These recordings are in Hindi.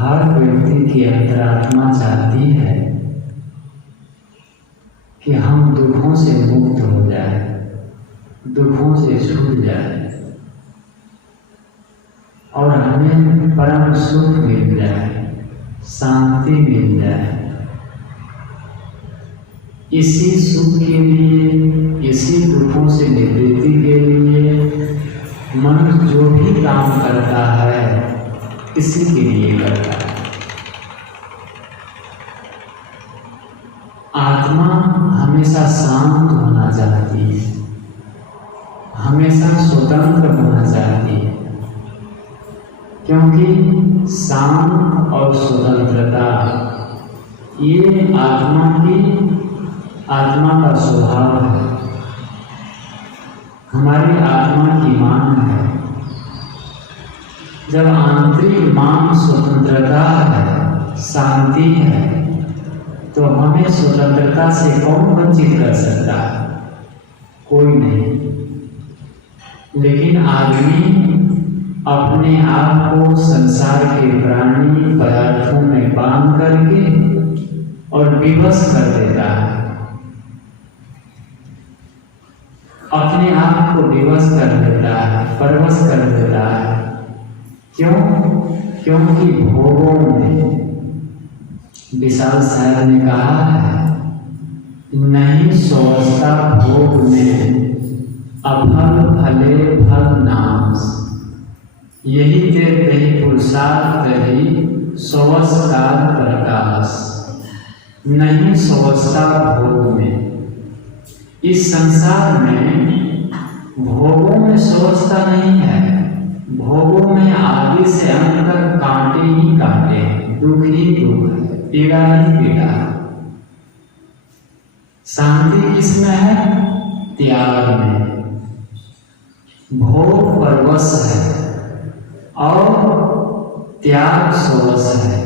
हर व्यक्ति की अंतरात्मा चाहती है कि हम दुखों से मुक्त हो जाए, दुखों से छूट जाए और हमें परम सुख मिल जाए, शांति मिल जाए। इसी सुख के लिए, इसी दुखों से निवृत्ति के लिए मनुष्य जो भी काम करता है इसी के लिए करता है। आत्मा हमेशा शांत होना चाहती है, हमेशा स्वतंत्र होना चाहती है, क्योंकि शांत और स्वतंत्रता ये आत्मा का स्वभाव है, हमारी आत्मा की मांग है। जब आंतरिक मांग स्वतंत्रता है, शांति है, तो हमें स्वतंत्रता से कौन वंचित कर सकता है? कोई नहीं। लेकिन आदमी अपने आप को संसार के प्राणी पदार्थों में बांध करके और विवश कर देता है, अपने आप को विवश कर देता है, परवश कर देता है। क्यों? क्योंकि भोगों में, विशाल शायर ने कहा है, नहीं सोचता भोग में, अफल फले फल नाश, यही देते ही पुरुषार्थ रही सोचकार प्रकाश। नहीं सोचता भोग में, इस संसार में भोगों में सोचता नहीं है, भोगों में आगे से अंत तक कांटे ही कांटे, दुख ही दुख है, पीड़ा ही पीड़ा। शांति किसमें है? त्याग में। भोग परवश है और त्याग सोवश है।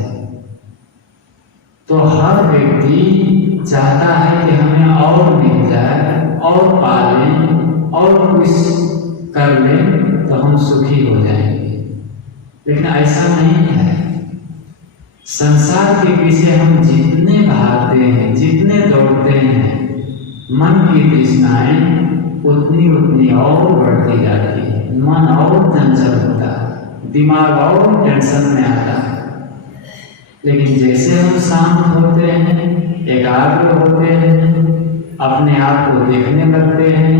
तो हर व्यक्ति चाहता है कि हमें और मिल जाए, और पालें, और कुछ कर लें तो हम सुखी हो जाएंगे। लेकिन ऐसा नहीं है। संसार के पीछे हम जितने भागते हैं, जितने दौड़ते हैं, मन की तृष्णाएं उतनी उतनी और बढ़ती जाती है, मन और चंचल होता है, दिमाग और टेंशन में आता है। लेकिन जैसे हम शांत होते हैं, एकाग्र होते हैं, अपने आप को देखने लगते हैं,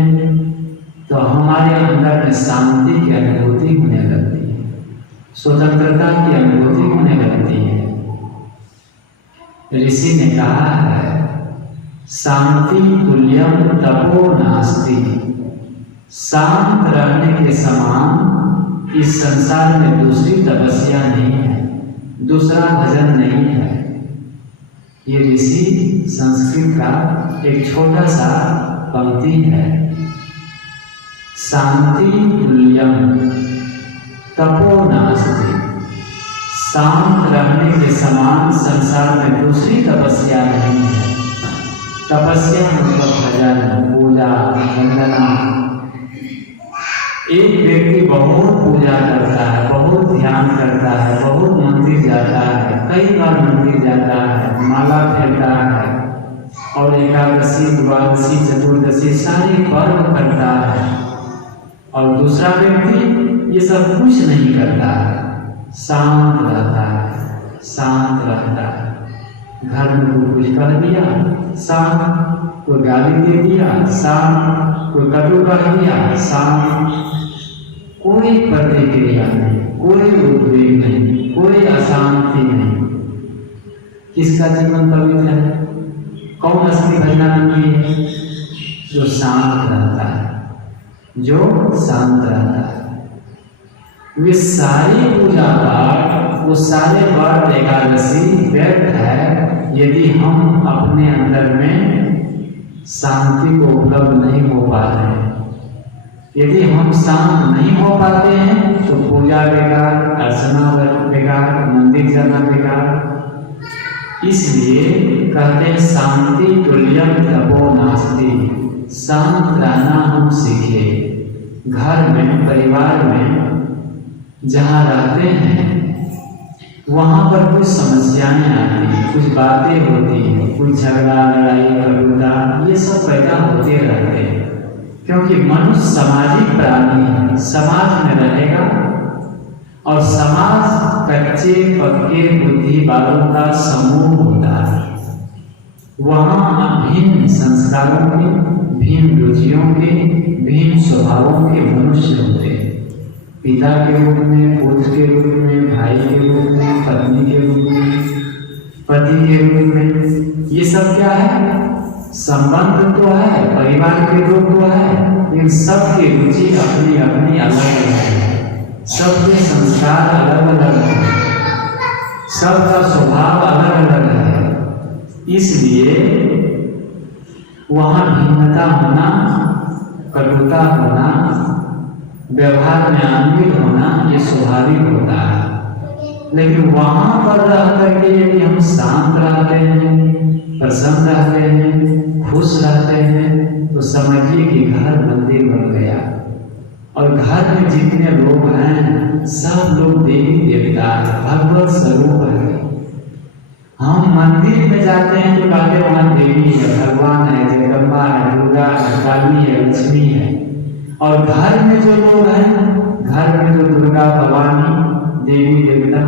तो हमारे अंदर में शांति की अनुभूति होने लगती है, स्वतंत्रता की अनुभूति होने लगती है। ऋषि ने कहा है, शांति तुल्यम तपो नास्ति, शांत रहने के समान इस संसार में दूसरी तपस्या नहीं है, दूसरा भजन नहीं है। ये ऋषि संस्कृत का एक छोटा सा पंक्ति है। शांति तुल्यम तपो नास्ति, शांत रहने के समान संसार में दूसरी तपस्या नहीं है। तपस्या मतलब भजन, पूजा, वंदना। एक व्यक्ति बहुत पूजा करता है, बहुत ध्यान करता है, बहुत मंदिर जाता है, कई बार मंदिर जाता है, माला फेरता है और एकादशी, द्वादशी, चतुर्दशी सारे पर्व करता है। और दूसरा व्यक्ति ये सब कुछ नहीं करता है, शांत रहता है, शांत रहता है। घर में कोई कुछ कर दिया, शांत, कोई गाली दे दिया, शांत, कोई कटु कह दिया, शांत, कोई प्रतिक्रिया नहीं, कोई उद्वेग नहीं, कोई अशांति नहीं। किसका जीवन पवित्र है? कौन असली भजनानंदी है? जो शांत रहता है, जो शांत रहता है। वे सारी पूजा पाठ, वो सारे व्रत, एकादशी व्यर्थ है यदि हम अपने अंदर में शांति को उपलब्ध नहीं हो पाते हैं। यदि हम शांत नहीं हो पाते हैं तो पूजा बेकार, अर्चना बेकार, मंदिर जाना बेकार। इसलिए कहते हैं शांति तुल्यम तपो नास्ति, शांत रहना हम सीखे। घर में, परिवार में जहाँ रहते हैं वहाँ पर कुछ समस्याएं आती हैं, कुछ बातें होती हैं, कुछ झगड़ा लड़ाई कटुता ये सब पैदा होते रहते हैं, क्योंकि मनुष्य सामाजिक प्राणी है, समाज में रहेगा और समाज कच्चे पक्के बुद्धि वालों का समूह होता है। वहाँ भिन्न संस्कारों के, भिन्न रुचियों के, भिन्न स्वभावों के मनुष्य होते हैं। पिता के रूप में, पुत्र के रूप में, भाई के रूप में, पत्नी के रूप में, पति के रूप में। ये सब क्या है? संबंध तो है, परिवार के लोग तो है, लेकिन सबकी रुचि अपनी अपनी अलग अलग है, सबके संस्कार अलग अलग है, सबका स्वभाव अलग अलग है। इसलिए वहाँ भिन्नता होना, कटुता होना, व्यवहार में आंतरिक होना ये स्वाभाविक होता है। लेकिन वहाँ पर रह करके यदि हम शांत रहते हैं, प्रसन्न रहते हैं, खुश रहते हैं, तो समझिए कि घर मंदिर बन गया। और घर में जितने लोग हैं सब लोग देवी देवता भगवत स्वरूप है। हम मंदिर में जाते हैं तो कहते हैं वहाँ देवी है, भगवान है, जगदम्बा है, दुर्गा है, काली है, लक्ष्मी है। और घर में जो लोग हैं, घर में जो दुर्गा भवानी देवी देवता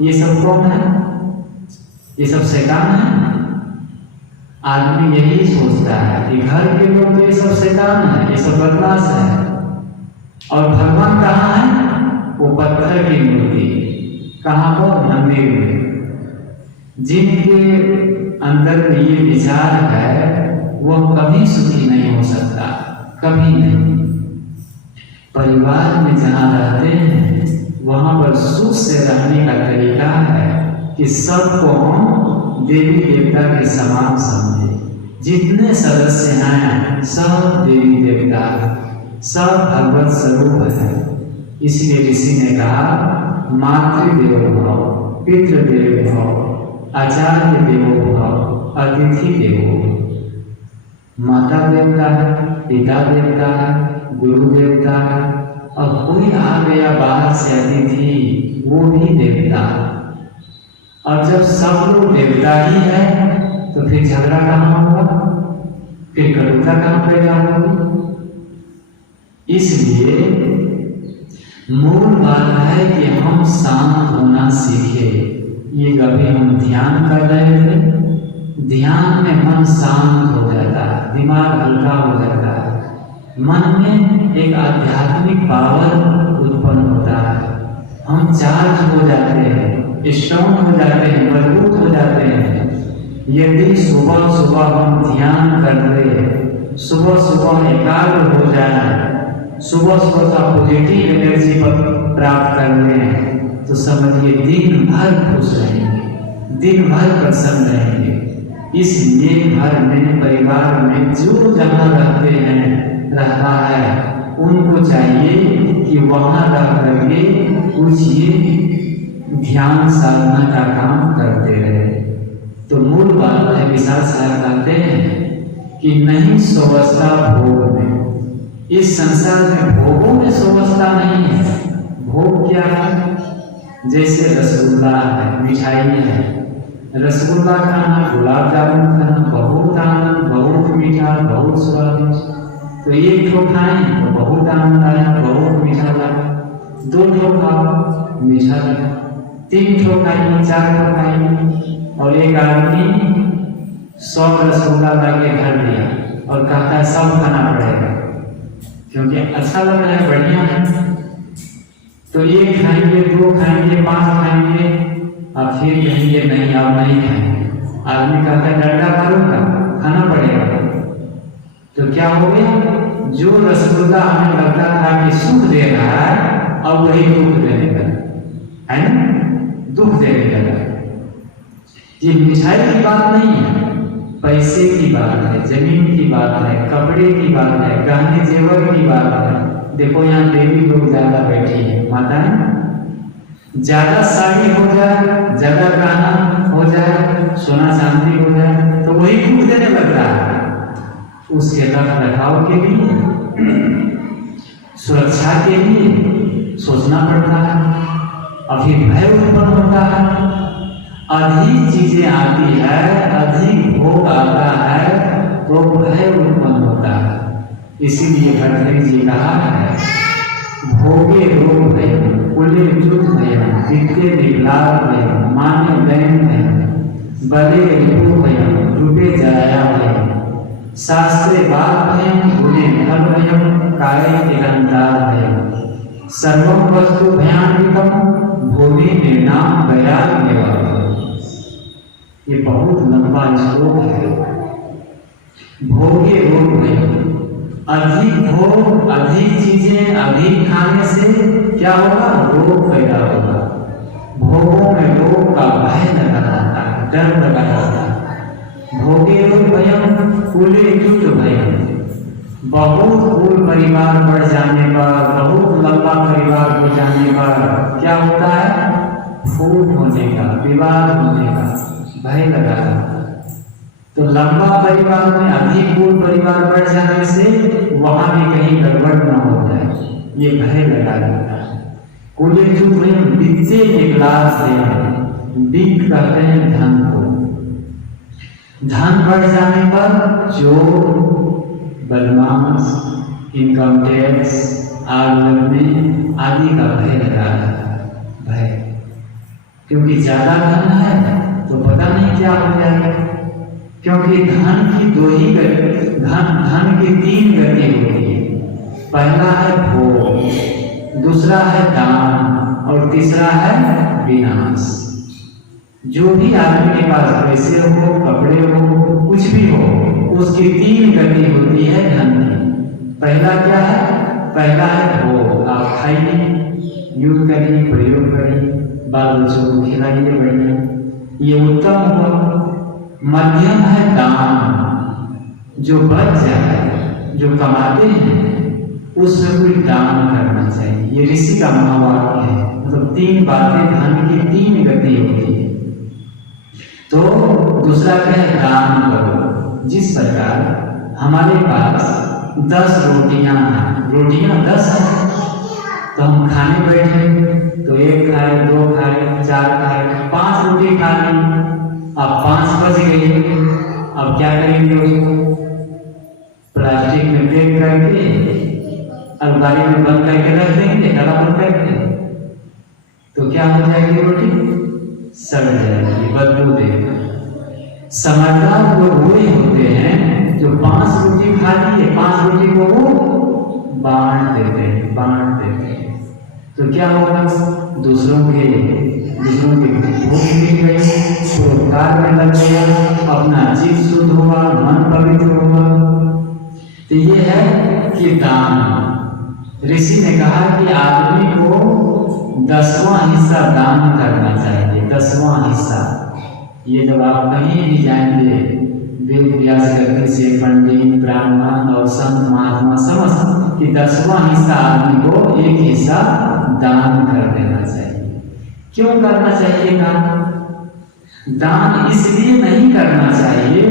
ये सब कौन है? ये सब शैतान है। आदमी यही सोचता है कि घर के लोग तो ये सब शैतान है, ये सब बदमाश है। और भगवान कहाँ है? वो पत्थर की मूर्ति। कहाँ पर? मंदिर में। जिनके अंदर में ये विचार है वो कभी सुखी नहीं हो सकता, कभी नहीं। परिवार में जहाँ रहते हैं वहाँ पर सुख से रहने का तरीका है कि सबको हम देवी देवता के समान समझे। जितने सदस्य हैं सब देवी देवता, सब भगवत स्वरूप है। इसलिए ऋषि ने कहा मातृदेवो भव, पितृदेवो भव, आचार्य देवो भव, अतिथि देवो भव। माता देवता है, पिता देवता है, गुरु देवता है, और कोई आ गया बाहर से अतिथि वो भी देवता। और जब सब लोग देवता ही है तो फिर झगड़ा कहाँ होगा, फिर कटुता कहाँ पैदा होगी। इसलिए मूल बात है कि हम शांत होना सीखे। ये कभी हम ध्यान कर रहे थे, ध्यान में मन शांत हो जाता है, दिमाग हल्का हो जाता है, मन में एक आध्यात्मिक पावर उत्पन्न होता है। हम चार्ज हो जाते हैं, स्ट्रॉन्ग हो जाते हैं, मजबूत हो जाते हैं। यदि सुबह सुबह हम ध्यान कर ले, सुबह सुबह एकाग्र हो जाए, सुबह सुबह का पॉजिटिव एनर्जी प्राप्त कर लें, तो समझिए दिन भर खुश रहेंगे, दिन भर प्रसन्न रहेंगे। इसलिए घर में, परिवार में जो जहाँ रहते हैं, रहता है, उनको चाहिए कि वहाँ रह करके कुछ ये ध्यान साधना का काम करते रहे। तो मूल बात है, विशाल साहब कहते हैं कि नहीं स्वस्था भोग में। इस संसार में भोगों में स्वस्था नहीं है। भोग क्या है? जैसे रसगुल्ला है, मिठाई है, रसगुल्ला खाना, गुलाब जामुन खाना, बहुत आनंद, बहुत मीठा, बहुत स्वादिष्ट। तो एक ठो खाएं तो बहुत आनंद आया, बहुत मीठा लगा। दो ठो खाओ, मीठा लगा। तीन ठो खाएंगे, चार ठो खाएंगे। और एक आदमी 100 रसगुल्ला लाके घर दिया और कहता है सब खाना पड़ेगा क्योंकि अच्छा लग रहा है, बढ़िया है। तो एक खाएंगे, दो खाएंगे, 5 खाएंगे, और फिर कहेंगे नहीं आप नहीं खाएंगे। आदमी कहता है डंडा मारूंगा, खाना पड़ेगा। तो क्या हो गया? जो रसगुल्ला हमें लगता था कि सुख दे रहा है, अब वही दुख देने लगा, है ना? दुख देने लगा। ये मिठाई की बात नहीं है, पैसे की बात है, जमीन की बात है, कपड़े की बात है, गहने जेवर की बात है। देखो यहाँ देवी लोग ज्यादा बैठी है, माताएं। ज्यादा साड़ी हो जाए, ज्यादा गहना हो जाए, सोना चांदी हो जाए, तो वही दुख देने लगता है। उसके रख रखाव के लिए, सुरक्षा के लिए सोचना पड़ता है, और फिर भय उत्पन्न होता है। अधिक चीजें आती है, अधिक भोग आता है तो भय उत्पन्न होता है। इसीलिए भर्तृहरि जी कहा है, भोगे रोग भयम, कुले जुत भयम, विद्ये विकलाप भयम, मान्य दैन भयम, बले रिपु भयम, डूबे जराया भयम, शास्त्रे बात भयम, गुणे फल भयम, काये निरंतर भयम, सर्वम वस्तु भयानकम, भोगी निर्नाम वैराग्य। ये बहुत लंबा श्लोक है। भोगे रोग भयम, अधिक भोग, अधिक चीजें अधिक खाने से क्या होगा? रोग पैदा होगा। भोगों में रोग का भय लगा रहता है, डर लगा रहता है। भोगे रोग भयम, कुले जुट भयम, बहुत कुल परिवार बढ़ जाने पर, बहुत लंबा परिवार हो जाने पर क्या होता है? फूट होने का, विवाद होने का भय लगा रहता है। तो लंबा परिवार में अधिक कुल परिवार बढ़ जाने से वहां भी कहीं गड़बड़ न हो जाए, ये भय लगा रहता है। कुले जुट भयम, वित्तीय विकलाप भयम, वित्त कहते हैं धन को। धन बढ़ जाने पर चोर, बदमाश, इनकम टैक्स, आग लगने आदि का भय लगा रहता है। भय, क्योंकि ज्यादा धन है तो पता नहीं क्या हो जाएगा। क्योंकि धन की दो ही गति, धन की तीन गति होती है। पहला है भोग, दूसरा है दान और तीसरा है विनाश। जो भी आदमी के पास पैसे हो, कपड़े हो, कुछ भी हो, उसकी तीन गति होती है धन की। पहला क्या है? पहला है भोग, आप खाइए, यूज करिए, प्रयोग करिए, बाल बच्चों को खिलाइए, बढ़िया, ये उत्तम हुआ। मध्यम है दान, जो बच जाए, जो कमाते हैं उसमें कोई दान करना चाहिए। ये ऋषि का महावाक्य है। मतलब तीन बातें, धन की तीन गति होती है। तो दूसरा क्या है? दान करो। जिस प्रकार हमारे पास 10 रोटियां हैं, रोटियां 10 हैं, तो हम खाने बैठे तो 1 खाए, 2 खाए, 4 खाए, 5 रोटी खा ली। अब 5 बज गई, अब क्या करेंगे? उसको प्लास्टिक में पैक करके अलमारी में बंद करके रख देंगे, डब्बा बंद करके, तो क्या हो जाएगी? रोटी सड़ जाएगी, बदबू देगी। समझदार लोग वही होते हैं जो 5 रोटी खा लिए, 5 रोटी को वो बांट देते हैं, बांट देते हैं। तो क्या होगा? दूसरों के भूख मिल गई, परोपकार में लग गया, अपना जीव शुद्ध हुआ, मन पवित्र हुआ। तो ये है कि दान। ऋषि ने कहा कि आदमी को 10वां हिस्सा दान करना चाहिए, 10वां हिस्सा। ये जब आप कहीं भी जाएंगे, वेद व्यास गति से पंडित, ब्राह्मण और संत महात्मा समझ कि 10वां हिस्सा आदमी को एक हिस्सा दान कर देना चाहिए। क्यों करना चाहिए दान? दान इसलिए नहीं करना चाहिए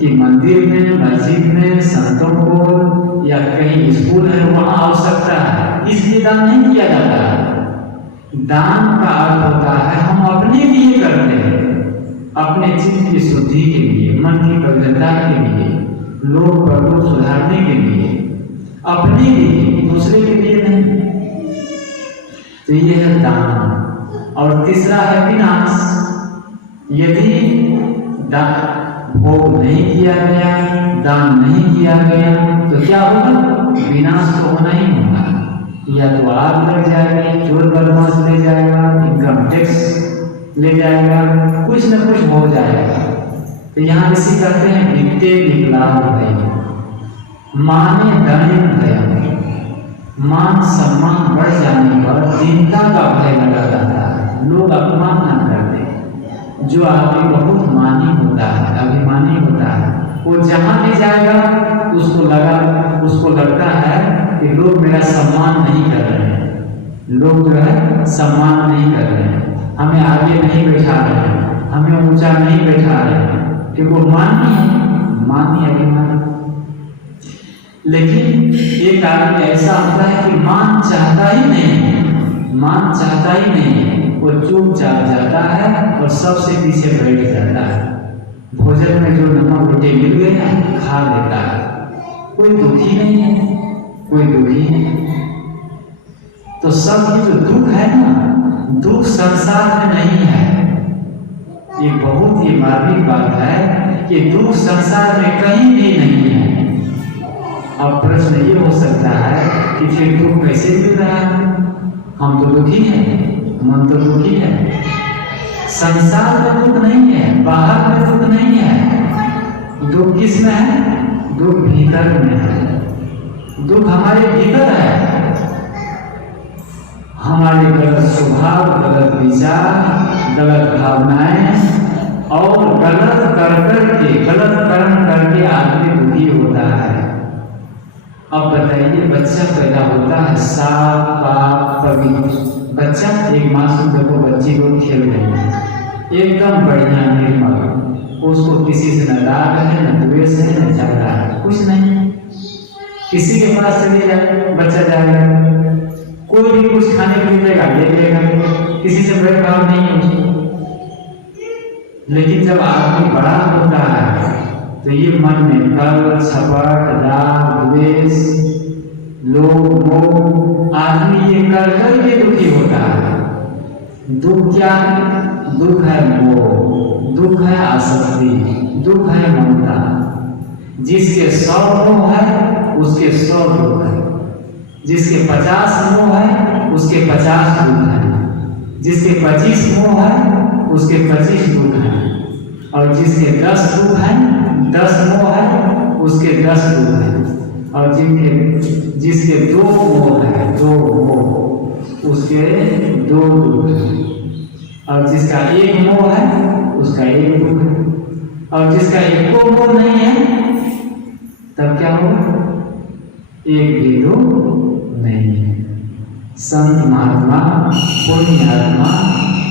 कि मंदिर में, मस्जिद में, संतों को या कहीं स्कूल है वहां आवश्यकता है, इसलिए दान नहीं किया जाता है। दान का अर्थ होता है हम अपने लिए करते हैं, अपने चित्त की शुद्धि के लिए, मन की पवित्रता के लिए, लोग प्रभु सुधारने के लिए, अपने लिए, दूसरे के लिए नहीं। तो ये है दान। और तीसरा है विनाश। यदि भोग नहीं किया गया, दान नहीं किया गया, तो क्या होगा? विनाश तो होना ही होगा। या तो आग लग जाएगी, चोर बदमाश ले जाएगा, इनकम टैक्स ले जाएगा, कुछ न कुछ हो जाएगा। तो यहाँ ऋषि कहते हैं वित्ते विकलाप भयम, माने दण्ड भयम, मान सम्मान बढ़ जाने पर दीनता का भय लगा रहता है, लोग अपमान न करते। जो आदमी बहुत मानी होता है, अभिमानी होता है, वो जहां भी जाएगा उसको लगता है कि लोग मेरा सम्मान नहीं कर रहे हैं, लोग जो है सम्मान नहीं कर रहे हैं, हमें आगे नहीं बैठा रहे हैं, हमें ऊंचा नहीं बैठा रहे हैं, क्योंकि वो मानी अभिमानी। लेकिन एक आदमी ऐसा होता है कि मान चाहता ही नहीं, मान चाहता ही नहीं, वो चुपचाप जाता है और सबसे पीछे बैठ जाता है। भोजन में जो नमक रोटी मिल गई ना, खा लेता है। कोई दुखी नहीं है, कोई दुखी है। तो सबकी जो दुख है ना, दुख संसार में नहीं है। ये बहुत ही मार्मिक बात है कि दुख संसार में कहीं भी नहीं है। अब प्रश्न ये हो सकता है कि फिर दुख कैसे मिल रहा है? हम तो दुखी हैं, मन तो दुखी है। संसार में दुख नहीं है, बाहर में दुख नहीं है। दुख किस में है? दुख भीतर में है। दुख हमारे भीतर है। हमारे गलत स्वभाव, गलत विचार, गलत भावनाएं और गलत गलत कर्म करके आदमी दुखी होता है। अब बताइए, बच्चा पैदा होता है साफ पाक पवित्र बच्चा, एक मासूम देखो बच्ची को खेल रही है एकदम बढ़िया निर्मल, उसको किसी से न राग है, न द्वेष है, न झगड़ा है, कुछ नहीं। किसी के पास चले जाए, बच्चा जाएगा, कोई भी कुछ खाने के लिए देगा, ले लेगा, किसी से भेदभाव नहीं है उसको। लेकिन जब आदमी बड़ा होता है तो ये मन में कल, छपट, राग, द्वेष, लोभ, मोह, आदमी ये कर करके दुखी होता है। दुख क्या है? दुख है मोह, दुख है आसक्ति, दुख है ममता। जिसके 100 मोह है उसके 100 दुख है, जिसके 50 मोह है उसके 50 दुख है, जिसके 25 मोह है उसके 25 दुख है, और जिसके 10 दुख है, 10 मोह है उसके 10 दुख है, और जिसके 2 मोह है, 2 मोह उसके 2 दुख है, और जिसका 1 मोह है उसका 1 दुख है, और जिसका 1 मोह नहीं है तब क्या होगा? एक भी दुख नहीं है। संत महात्मा, पुण्यात्मा,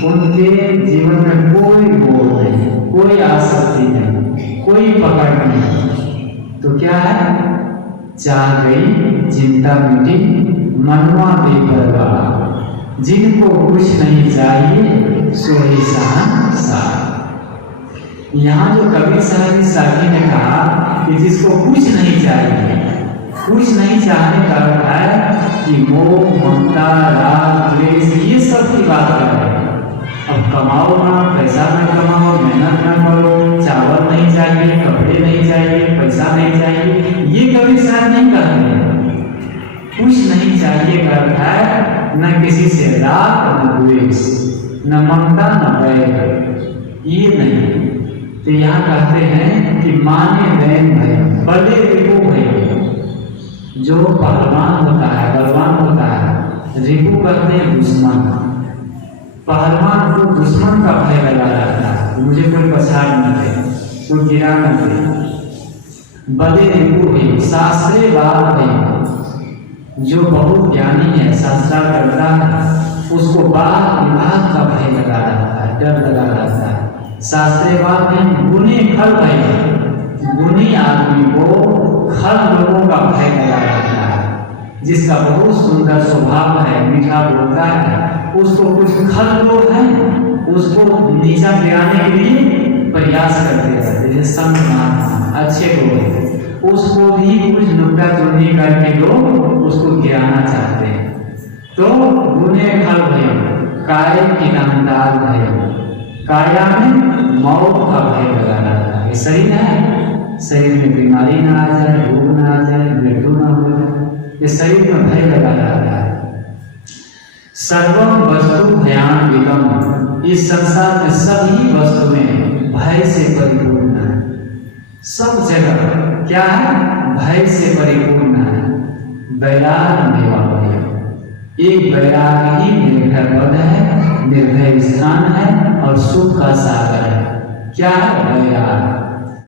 उनके जीवन में कोई मोह नहीं, कोई आसक्ति नहीं, कोई पकड़ नहीं। तो क्या है? चाह गई चिंता मिटी, मनवा बेपरवाह, जिनको कुछ नहीं चाहिए सो ही शहंशाह। यहाँ जो कबीर साहब साकी ने कहा कि जिसको कुछ नहीं चाहिए, कुछ नहीं चाहने का अर्थ है कि मोह, ममता, राग, द्वेष, ये सब की बात कर रहे हैं। अब कमाओ ना, पैसा ना कमाओ, मेहनत ना करो, चावल नहीं चाहिए, कपड़े नहीं चाहिए, पैसा नहीं चाहिए, ये कबीर साहब नहीं कहते हैं। कुछ नहीं चाहिए का अर्थ है न किसी से राग, न द्वेष, न ममता, न बैर, ये नहीं। तो यहाँ कहते हैं कि माने दैन भय, बले रिपु भय। जो पहलवान होता है, बलवान होता है, रिपु कहते हैं दुश्मन। पहलवान को दुश्मन का भय लगा रहता है, मुझे कोई पछाड़ न दे, कोई गिरा न दे। बले रिपु भय, शास्त्रे बात भय। जो बहुत ज्ञानी है, शास्त्रार्थ करता है, उसको बात विभाग का भय लगा रहता है, डर लगा रहता है। शास्त्रेवाद में गुणी खल भय, गुणी आदमी को खल लोगों का भय लगा रहता है। जिसका बहुत सुंदर स्वभाव है, मीठा बोलता है, उसको कुछ खल लोग हैं उसको नीचा गिराने के लिए प्रयास करते हैं। जैसे संत महात्मा अच्छे लोग, उसको भी कुछ नुक्ता चुनी करके लोग उसको गिराना चाहते हैं। तो गुणे खल भय, काय की नामदार भय, काया में मौत का भय लगा रहता है। शरीर है, शरीर में बीमारी ना आ जाए, रोग ना आ जाए, मृत्यु ना हो जाए, ये शरीर में भय लगा रहता है। सर्वम वस्तु भयान विगम, इस संसार में सभी वस्तुएं भय से परिपूर्ण है। सब जगह क्या है? भय से परिपूर्ण है। बैराग मेवा भय, एक बैराग ही निर्भय पद है, निर्भय स्थान है और सुख का सागर है। क्या है? बैराग।